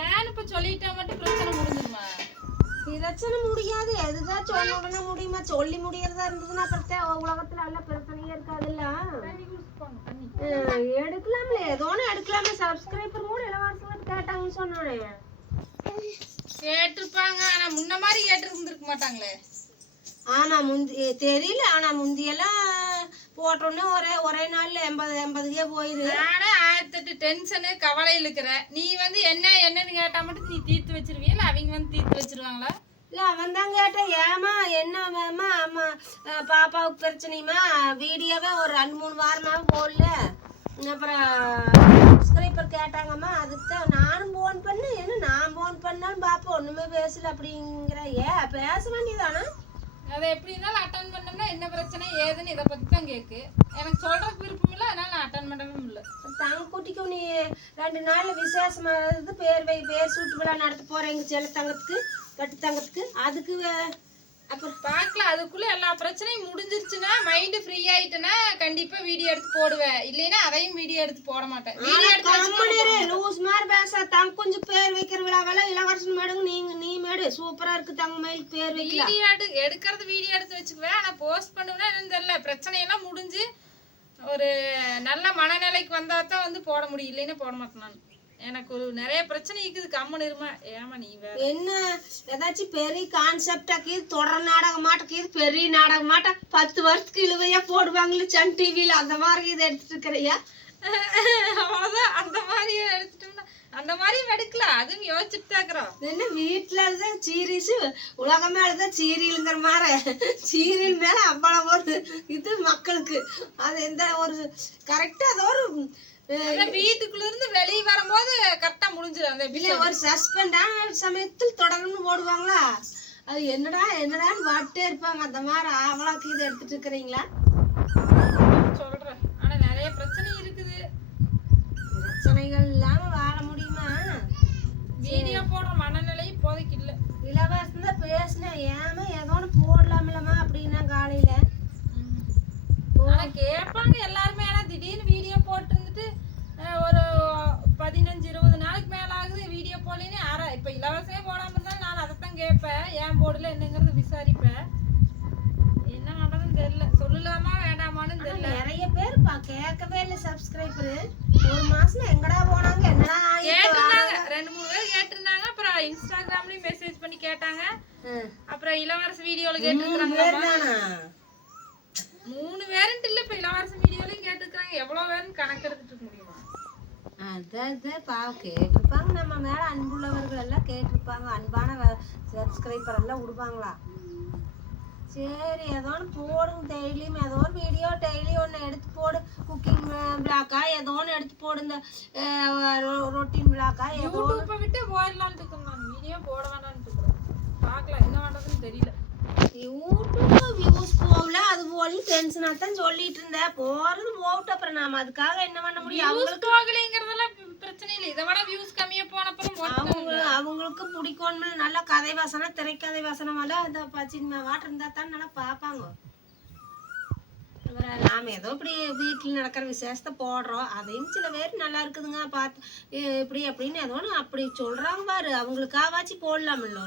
ஏன்னு இப்ப சொல்லிட்டா மட்டும் பிரச்சனை முடிஞ்சிருமா பிரச்சனை முடியாது. எதுதான் சொன்ன முடியுமா? சொல்லி முடியறதா இருந்ததுன்னா அப்புறம் உலகத்துல எல்லாம் பிரச்சனையே இருக்காதுல்ல. எடுக்கலாம்ல. ஏதோ ஒன்று எடுக்கலாமே சப்ஸ்கிரைபர் மூணு இலவசம் கேட்டாங்கன்னு சொன்னானே. கேட்டிருப்பாங்க. ஆனா முன்ன மாதிரி கேட்டிருந்துருக்க மாட்டாங்களே. ஆமா முந்தி தெரியல. ஆனா முந்தியெல்லாம் போட்டோன்னே ஒரே ஒரே நாள்ல எண்பது எண்பதுக்கே போயிரு. நானே ஆயிரத்தெட்டு டென்ஷனு கவலையில் இருக்கிற. நீ வந்து என்ன என்னன்னு கேட்டா மட்டும் நீ தீர்த்து வச்சிருவியா? இல்ல அவங்க வந்து தீர்த்து வச்சிருவாங்களா? இல்ல அவன் தான் கேட்டான். ஏமா என்ன வேமா அம்மா அஹ் பாப்பாவுக்கு பிரச்சனையுமா? வீடியோவே ஒரு ரெண்டு மூணு வாரமாவே போடல. அப்புறம் சப்ஸ்கிரைபர் கேட்டாங்கம்மா அதுக்கு தான் நானும் ஃபோன் பண்ணேன். என்ன நான் ஃபோன் பண்ணாலும் பாப்பா ஒண்ணுமே பேசல அப்படிங்கிற ஏ பேச வேண்டியதானே? அதை எப்படி இருந்தாலும் அட்டன் பிரச்சனை ஏதுன்னு இதை பத்தி தான் கேக்கு. எனக்கு சொல்றதுக்கு விருப்பம் இல்லை அதனால நான் அட்டன் பண்ணவும் இல்லை. தங்க குட்டிக்கும் நீ ரெண்டு நாள்ல விசேஷமா இது பேர் வை பேர் சூட்டு விழா நடத்த போறேன் எங்க செல்ல தங்கத்துக்கு கட்டு தங்கத்துக்கு? அதுக்கு அப்புறம் பார்க்கலாம் அதுக்குள்ள எல்லா பிரச்சனையும் முடிஞ்சிருச்சுன்னா மைண்ட் ஃப்ரீ ஆயிட்டுனா கண்டிப்பா வீடியோ எடுத்து போடுவேன். இல்லைன்னா அதையும் வீடியோ எடுத்து போட மாட்டேன். வீடியோ எடுத்து லூஸ் மாதிரி தங்க கொஞ்சம் பேர் வைக்கிற விழாவெல்லாம் இளவரசன் மேடுங்க நீங்க நீ மேடு. சூப்பரா இருக்கு தங்க மயிலுக்கு பேர் வைக்கலாம். வீடியோ எடு எடுக்கிறது வீடியோ எடுத்து வச்சுக்குவேன். ஆனா போஸ்ட் பண்ணுவேன்னா என்னன்னு தெரியல. பிரச்சனையெல்லாம் முடிஞ்சு ஒரு நல்ல மனநிலைக்கு வந்தா தான் வந்து போட முடியும். இல்லைன்னா போட மாட்டேன் நான். எனக்கு ஒரு நிறைய பிரச்சனை இருக்குது. கம்மன் இருமா. ஏமா நீ வேற. என்ன? ஏதாச்சும் பெரிய கான்செப்டாக்கு தொடர் நாடகம் மாட்டக்கு இது பெரிய நாடகம் மாட்ட பத்து வருஷத்துக்கு இழுவையா போடுவாங்களே சன் டிவில அந்த மாதிரி இதை எடுத்துட்டு இருக்கிறையா? அவ்வளவுதான். அந்த மாதிரி எடுக்கலாம் அதுவும் யோசிச்சுட்டு இருக்கிறோம் என்ன வீட்டுல இருந்தா சீரியஸ் உலகம் மேலதான் சீரியலுங்கிற மாதிரி சீரியல் மேல அவ்வளவு ஒரு இது மக்களுக்கு. அது எந்த ஒரு கரெக்டா அது ஒரு வீட்டுக்குள்ள இருந்து வெளியே வரும்போது கரெக்டா முடிஞ்சிடும் அந்த ஒரு சஸ்பெண்டான சமயத்தில் தொடர்ந்து போடுவாங்களா? அது என்னடா என்னடான்னு வாட்டே இருப்பாங்க. அந்த மாதிரி ஆவலாக்கு இது எடுத்துட்டு இருக்கிறீங்களா? சொல்றேன். ஆனா நிறைய பிரச்சனை இருக்குது. பிரச்சனைகள் இல்லாம வீடியோ போடுற மனநிலை இப்போதைக்கு இல்ல. இலவசம் தான் பேசினேன் ஏமா ஏதோ ஒன்று போடலாமில்லம்மா அப்படின்னா காலையில. ஆனா கேட்பாங்க எல்லாருமே. ஆனா திடீர்னு வீடியோ போட்டு இருந்துட்டு அஹ், ஒரு பதினஞ்சு இருபது நாளைக்கு மேல ஆகுது வீடியோ போடலன்னு யாரா இப்ப இலவசமே போடாம இருந்தாலும் நான் அதைத்தான் கேட்பேன். ஏன் போடல என்னங்கிறது விசாரிப்பேன். என்ன பண்றதுன்னு தெரியல. சொல்லலாமா வேண்டாமான்னு தெரியல. நிறைய பேர் கேட்கவே இல்லை சப்ஸ்கிரைபர் ஒரு மாசம் எங்கடா போனாங்க என்னடா ஆயிட்டு கேட்டிருந்தாங்க ரெண்டு மூணு பேர் கேட்டிருந்தாங்க அப்புறம் இன்ஸ்டாகிராம்லயும் மெசேஜ் பண்ணி கேட்டாங்க. அப்புறம் இளவரச வீடியோல கேட்டிருக்காங்க மூணு பேருன்ட்டு இல்ல இப்ப இளவரச வீடியோலயும் கேட்டிருக்காங்க எவ்வளவு பேருன்னு கணக்கு எடுத்துட்டு முடியுமா? அதான் பாவம். கேட்டிருப்பாங்க. நம்ம மேல அன்புள்ளவர்கள் எல்லாம் கேட்டிருப்பாங்க. அன்பான சப்ஸ்கிரைபர் எல்லாம் விடுவாங்களா சரி ஏதோ ஒன்று போடுங்க. டெய்லியும் ஏதோ ஒரு வீடியோ டெய்லி ஒன்று எடுத்து போடு. குக்கிங் விழாக்கா ஏதோ ஒன்று எடுத்து போடு. இந்த ரொட்டீன் விழாக்கா ஏதோ விட்டு நான் வீடியோ போட வேண்டாம்னு பார்க்கலாம் என்ன தெரியல. யூடியூப் வியூஸ் போகல. அது போல தான் சொல்லிட்டு இருந்தேன். போறது போகட்டும் அப்புறம் நாம. அதுக்காக என்ன பண்ண முடியும்? பி- பிரச்சனை இல்லை. இதை விட வியூஸ் கம்மியா போனப்பறம் அவங்க அவங்களுக்கு பிடிக்கும்னு நல்லா கதை வசனம் திரைக்கதை வசனம் எல்லாம் அந்த பச்சின்மா வாட்டம் இருந்தா தான் நல்லா பார்ப்பாங்க. அப்புறம் நாம ஏதோ இப்படி வீட்டில் நடக்கிற விசேஷத்தை போடுறோம். அதையும் சில பேர் நல்லா இருக்குதுங்க. பார்த்து இப்படி அப்படின்னு ஏதோ அப்படி சொல்றாங்க பாரு. அவங்களுக்காவாச்சும் போடலாமല്ലോ